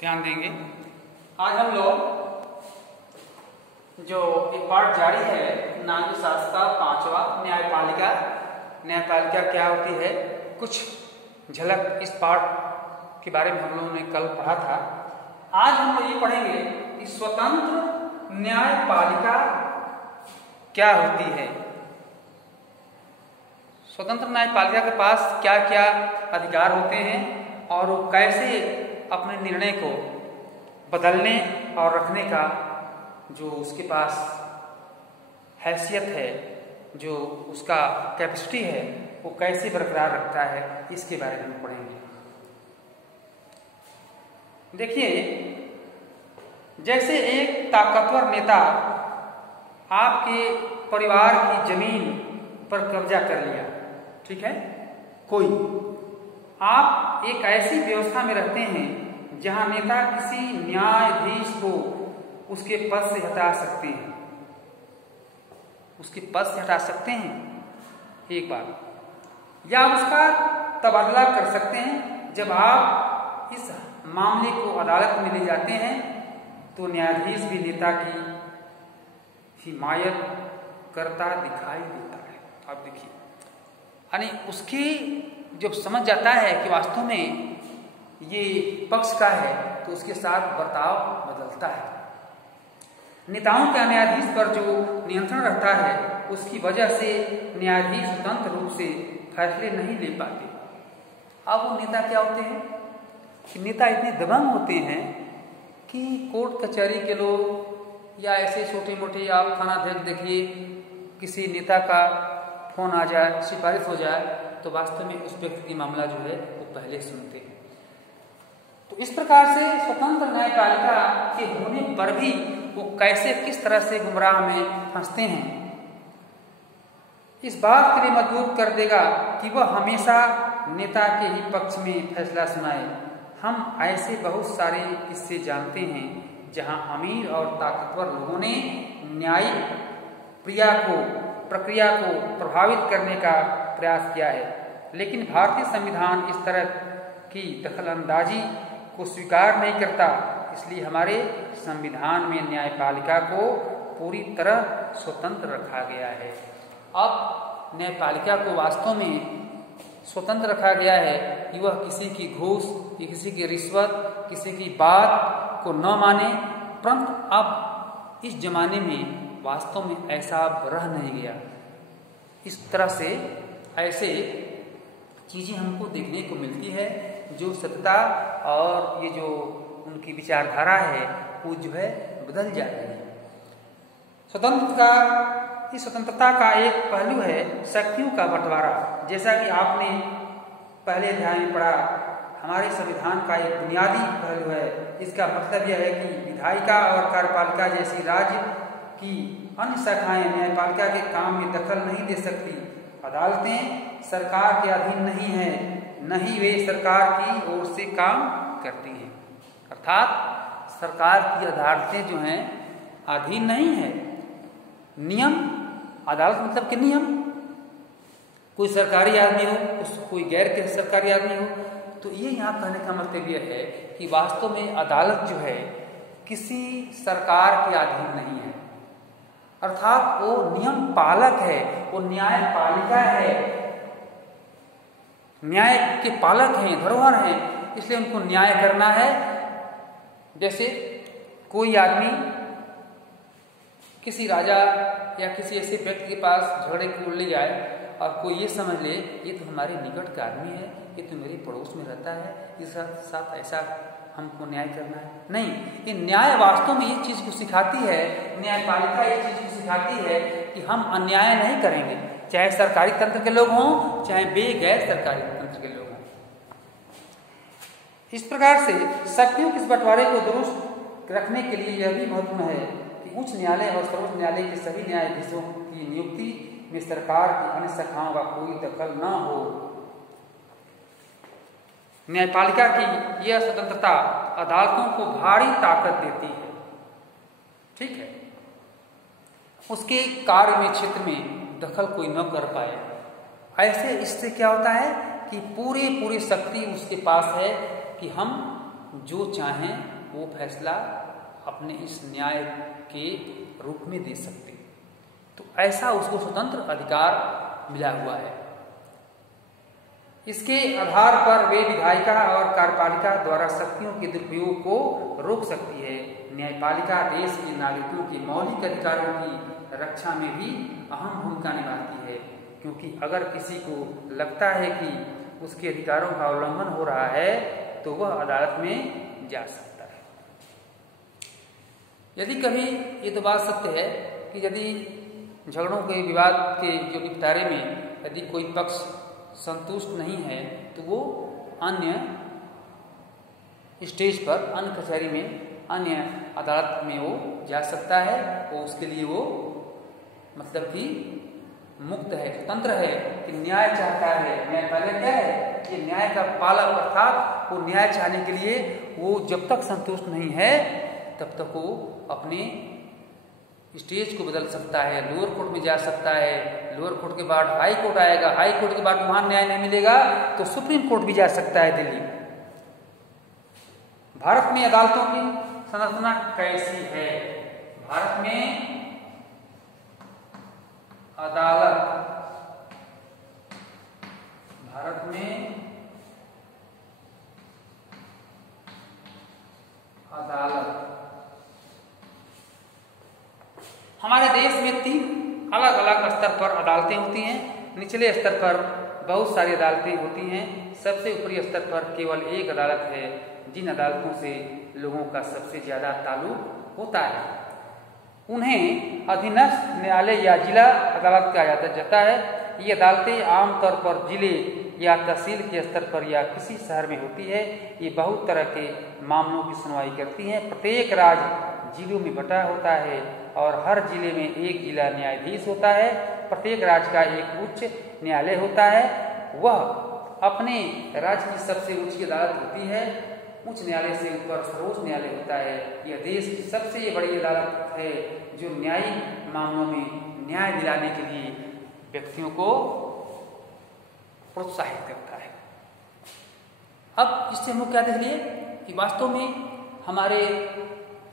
ध्यान देंगे। आज हम लोग जो एक पाठ जारी है नागरिक शास्त्र 5वां न्यायपालिका। न्यायपालिका क्या होती है, कुछ झलक इस पाठ के बारे में हम लोगों ने कल पढ़ा था। आज हम लोग ये पढ़ेंगे कि स्वतंत्र न्यायपालिका क्या होती है। स्वतंत्र न्यायपालिका के पास क्या क्या अधिकार होते हैं और वो कैसे अपने निर्णय को बदलने और रखने का जो उसके पास हैसियत है, जो उसका कैपेसिटी है, वो कैसे बरकरार रखता है, इसके बारे में हम पढ़ेंगे। देखिए, जैसे एक ताकतवर नेता आपके परिवार की जमीन पर कब्जा कर लिया, ठीक है, कोई आप एक ऐसी व्यवस्था में रहते हैं जहां नेता किसी न्यायाधीश को उसके पद से हटा सकते हैं, उसके पद से हटा सकते हैं एक बार, या उसका तबादला कर सकते हैं। जब आप इस मामले को अदालत में ले जाते हैं तो न्यायाधीश भी नेता की हिमायत करता दिखाई देता है। आप देखिए, यानी उसकी जब समझ जाता है कि वास्तव में ये पक्ष का है तो उसके साथ बर्ताव बदलता है। नेताओं का न्यायाधीश पर जो नियंत्रण रहता है उसकी वजह से न्यायाधीश स्वतंत्र रूप से फैसले नहीं ले पाते। अब वो नेता क्या होते हैं कि नेता इतने दबंग होते हैं कि कोर्ट कचहरी के लोग या ऐसे छोटे मोटे आप थानाध्यक्ष देखिए, किसी नेता का फोन आ जाए, सिफारिश हो जाए, तो वास्तव में उस व्यक्ति की मामला जो है वो पहले सुनते हैं। तो इस प्रकार से स्वतंत्र न्यायपालिका के होने पर भी वो कैसे किस तरह से गुमराह में फंसते हैं, इस बात के लिए मजबूर कर देगा कि वह हमेशा नेता के ही पक्ष में फैसला सुनाए। हम ऐसे बहुत सारे किस्से जानते हैं जहां अमीर और ताकतवर लोगों ने न्यायिक प्रक्रिया को प्रभावित करने का प्रयास किया है, लेकिन भारतीय संविधान इस तरह की दखलंदाजी को स्वीकार नहीं करता। इसलिए हमारे संविधान में न्यायपालिका को पूरी तरह स्वतंत्र रखा गया है। अब न्यायपालिका को वास्तव में स्वतंत्र रखा गया है कि वह किसी की घूस, किसी की रिश्वत, किसी की बात को न माने। परंतु अब इस जमाने में वास्तव में ऐसा अब रह नहीं गया। इस तरह से ऐसे चीजें हमको देखने को मिलती है जो सत्यता और ये जो उनकी विचारधारा है वो जो है बदल जाती है। इस स्वतंत्रता का एक पहलू है शक्तियों का बंटवारा। जैसा कि आपने पहले अध्याय में पढ़ा, हमारे संविधान का एक बुनियादी पहलू है। इसका मतलब यह है कि विधायिका और कार्यपालिका जैसी राज्य की अन्य शाखाएं न्यायपालिका के काम में दखल नहीं दे सकती। अदालतें सरकार के अधीन नहीं है, न ही वे सरकार की ओर से काम करती हैं। अर्थात सरकार की अदालतें जो हैं अधीन नहीं है। नियम, अदालत मतलब कि नियम, कोई सरकारी आदमी हो, कोई गैर सरकारी आदमी हो, तो ये यहाँ कहने का मतलब यह है कि वास्तव में अदालत जो है किसी सरकार के अधीन नहीं है। अर्थात वो नियम पालक है, वो न्यायपालिका है, न्याय के पालक हैं, धरोहर हैं, इसलिए उनको न्याय करना है। जैसे कोई आदमी किसी राजा या किसी ऐसे व्यक्ति के पास झगड़े को ले जाए और कोई ये समझ ले ये तो हमारे निकट का आदमी है, ये तो मेरे पड़ोस में रहता है, इसके साथ ऐसा हमको न्याय करना है। नहीं, ये न्याय वास्तव में ये चीज को सिखाती है, न्यायपालिका ये चीज को सिखाती है कि हम अन्याय नहीं करेंगे, चाहे सरकारी तंत्र के लोग हों, चाहे गैर सरकारी तंत्र के लोग हों। इस प्रकार से शक्तियों के इस बंटवारे को दुरुस्त रखने के लिए यह भी महत्वपूर्ण है कि उच्च न्यायालय और सर्वोच्च न्यायालय के सभी न्यायाधीशों की नियुक्ति में सरकार की अन्य शाखाओं का कोई दखल न हो। न्यायपालिका की यह स्वतंत्रता अदालतों को भारी ताकत देती है, ठीक है, उसके कार्य में क्षेत्र में दखल कोई न कर पाए। ऐसे इससे क्या होता है कि पूरी शक्ति उसके पास है कि हम जो चाहें वो फैसला अपने इस न्याय के रूप में दे सकते। तो ऐसा उसको स्वतंत्र अधिकार मिला हुआ है। इसके आधार पर वे विधायिका और कार्यपालिका द्वारा शक्तियों के दुरुपयोग को रोक सकती है। न्यायपालिका देश के नागरिकों के मौलिक अधिकारों की रक्षा में भी अहम भूमिका निभाती है, क्योंकि अगर किसी को लगता है कि उसके अधिकारों का उल्लंघन हो रहा है तो वह अदालत में जा सकता है। यदि कभी ये तो बात सत्य है कि यदि झगड़ों के विवाद के जो निपटारे में यदि कोई पक्ष संतुष्ट नहीं है तो वो अन्य स्टेज पर, अन्य कचहरी में, अन्य अदालत में वो जा सकता है और उसके लिए वो मतलब कि मुक्त है, स्वतंत्र है कि न्याय चाहता है। न्यायपालिका क्या है कि न्याय का पालक, अर्थात वो न्याय चाहने के लिए वो जब तक संतुष्ट नहीं है तब तक वो अपने स्टेज को बदल सकता है, लोअर कोर्ट में जा सकता है। लोअर कोर्ट के बाद हाई कोर्ट आएगा, हाई कोर्ट के बाद वहां न्याय नहीं मिलेगा तो सुप्रीम कोर्ट भी जा सकता है, दिल्ली। भारत में अदालतों की संरचना कैसी है? भारत में अदालत हमारे देश में 3 अलग अलग स्तर पर अदालतें होती हैं। निचले स्तर पर बहुत सारी अदालतें होती हैं। सबसे ऊपरी स्तर पर केवल एक अदालत है, जिन अदालतों से लोगों का सबसे ज्यादा ताल्लुक होता है। उन्हें अधीनस्थ न्यायालय या जिला अदालत कहा जाता है। ये अदालतें आमतौर पर जिले या तहसील के स्तर पर या किसी शहर में होती है। ये बहुत तरह के मामलों की सुनवाई करती हैं। प्रत्येक राज्य जिलों में बटा होता है और हर जिले में एक जिला न्यायाधीश होता है। प्रत्येक राज्य का एक उच्च न्यायालय होता है। वह अपने राज्य की सबसे ऊंची अदालत होती है। उच्च न्यायालय से ऊपर सर्वोच्च न्यायालय होता है। यह देश की सबसे बड़ी अदालत है जो न्यायिक मामलों में न्याय दिलाने के लिए व्यक्तियों को प्रोत्साहित करता है। अब इससे हम क्या देख लिए कि वास्तव में हमारे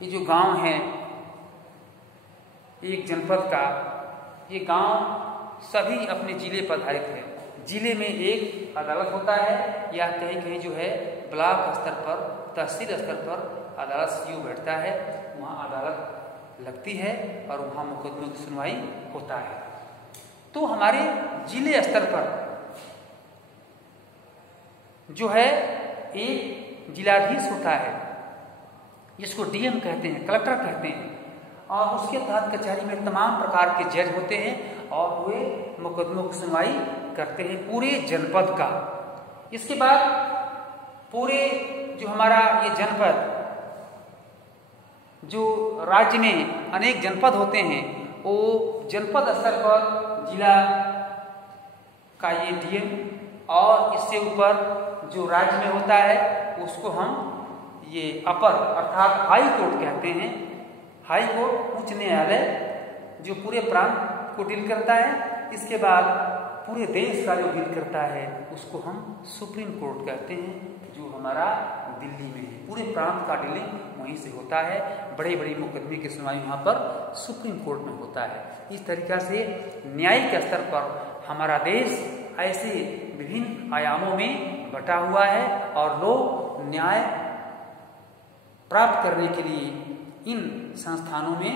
ये जो गांव है, एक जनपद का ये गांव सभी अपने जिले पर आधारित है। जिले में एक अदालत होता है या कहीं कहीं जो है ब्लॉक स्तर पर, तहसील स्तर पर अदालत सीओ बैठता है, वहाँ अदालत लगती है और वहाँ मुकदमों की सुनवाई होता है। तो हमारे जिले स्तर पर जो है एक जिलाधीश होता है, जिसको डीएम कहते हैं, कलेक्टर कहते हैं, और उसके तहत कचहरी में तमाम प्रकार के जज होते हैं और वे मुकदमों की सुनवाई करते हैं पूरे जनपद का। इसके बाद पूरे जो हमारा ये जनपद, जो राज्य में अनेक जनपद होते हैं, वो जनपद स्तर पर जिला का ये डीएम और इससे ऊपर जो राज्य में होता है उसको हम ये अपर अर्थात हाई कोर्ट कहते हैं। हाई कोर्ट उच्च न्यायालय जो पूरे प्रांत को डील करता है। इसके बाद पूरे देश का जो डील करता है उसको हम सुप्रीम कोर्ट कहते हैं, जो हमारा दिल्ली में है। पूरे प्रांत का डीलिंग वहीं से होता है। बड़े बड़े मुकदमे की सुनवाई वहाँ पर सुप्रीम कोर्ट में होता है। इस तरीक़ा से न्यायिक स्तर पर हमारा देश ऐसे विभिन्न आयामों में बटा हुआ है और लोग न्याय प्राप्त करने के लिए इन संस्थानों में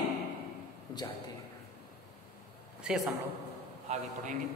जाते हैं। शेष हम लोग आगे पढ़ेंगे।